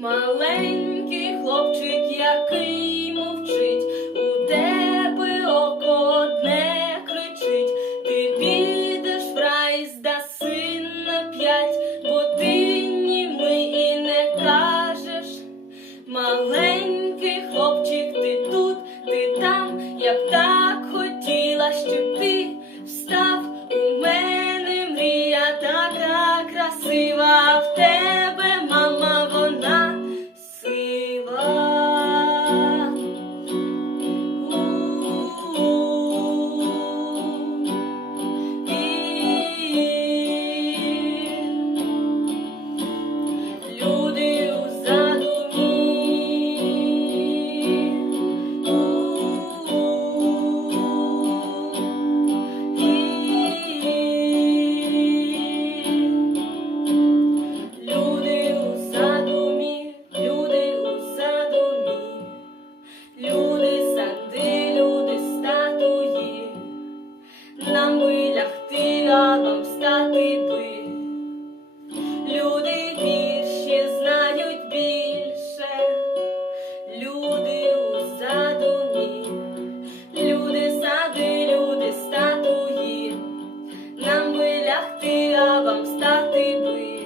Маленький хлопчик, який мовчить, у тебе око одне кричить, ти підеш в рай, здаси на п'ять, бо ти німий і не кажеш. Маленький хлопчик, ти тут, ти там, я б стати би. Люди вірші знають більше, люди у задумі, люди сади, люди статуї, нам би лягти, а вам стати би.